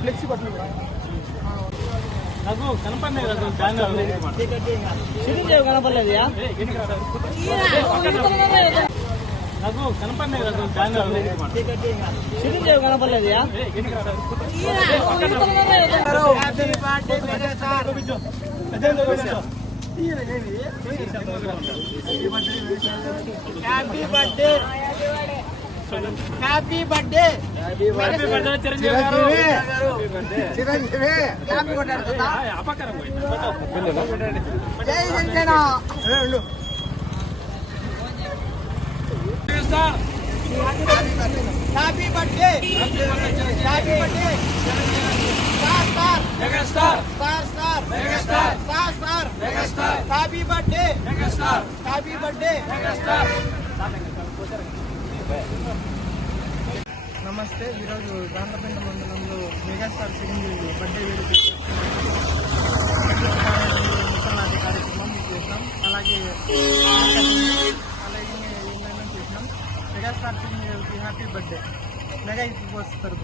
Flexi బట్టలు నాకు కనపడలేదు చిరంజీవి కనపడలేదు నాకు కనపడలేదు చిరంజీవి కనపడలేదు హ్యాపీ బర్త్డే చిరంజీవి జై Janasena happy birthday happy birthday star megastar star star megastar star star megastar happy birthday megastar happy birthday megastar. నమస్తే. ఈరోజు గాండ్లపేట మండలంలో మెగాస్టార్ చిరంజీవి బర్త్డే వేడుక నాటి కార్యక్రమం చేసినాం. అలాగే ఏమైనా చేసినాం. మెగాస్టార్ చిరంజీవికి హ్యాపీ బర్త్డే మెగా ఇప్పుడు పోస్తారు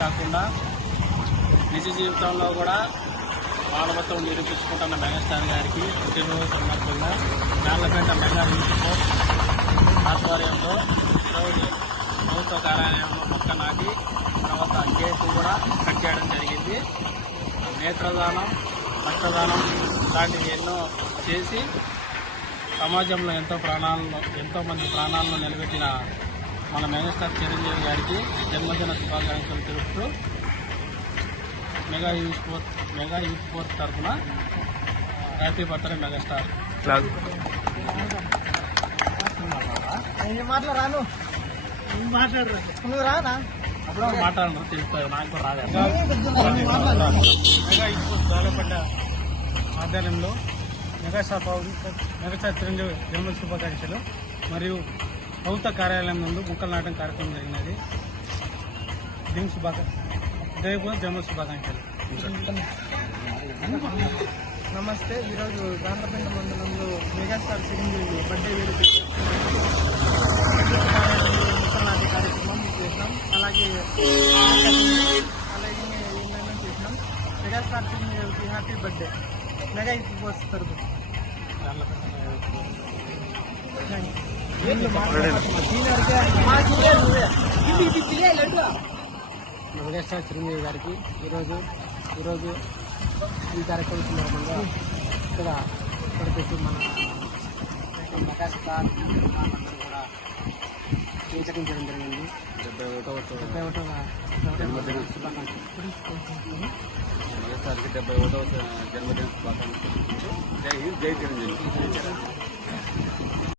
కాకుండా నిజ జీవితంలో కూడా మానవత్వం నిరూపించుకుంటున్న మెగాస్టార్ గారికి పుట్టినరోజు సందర్భంగా గాండ్లపేట మెగా యూనివర్సిటీ ఆధ్వర్యంలో ఈరోజు ప్రభుత్వ కార్యాలయంలో మొక్క నాటి తర్వాత కేసు కూడా కట్ చేయడం జరిగింది. నేత్రదానం, రక్తదానం లాంటివి ఎన్నో చేసి సమాజంలో ఎంతో మంది ప్రాణాలను నిలబెట్టిన మన మెగాస్టార్ చిరంజీవి గారికి జన్మదిన శుభాకాంక్షలు తెలుపుతూ మెగా యూత్ ఫోర్స్ తరఫున హ్యాపీ బర్త్డే మెగాస్టార్. మాట్లాడరాను నువ్వు రానా అప్పుడు మాట్లాడను తెలుస్తుంది, నాకు కూడా రాదు. మెగా యూత్ ఫోర్స్ డెవలప్మెంట్ ఆధ్వర్యంలో మెగాస్టార్ చిరంజీవి జన్మదిన శుభాకాంక్షలు మరియు ప్రభుత్వ కార్యాలయం నందు మొక్కలు నాటం కార్యక్రమం జరిగినది. జన్మదిన శుభాకాంక్షలు. నమస్తే. ఈరోజు గాండ్లపేట మండలంలో మెగాస్టార్ చిరంజీవి బర్త్డే వేడుక నాటి కార్యక్రమం చేసినాం. అలాగే ఏమైనా చేసినాం. మెగాస్టార్ చిరంజీవికి హ్యాపీ బర్త్డే మెగా ఇప్పుడు పోస్తారు మెగాస్టార్ చిరంజీవి గారికి ఈరోజు ఈ కార్యక్రమం సందర్భంగా ఇక్కడ పెట్టి మన మెగాస్టార్ కూడా స్వీకరించడం జరిగింది. 71వ జన్మదిన శుభాకాంక్షలు. మెగాస్టార్కి 71వ జన్మదిన శుభాకాంక్షలు. జై హింద్, జై చిరంజీవి.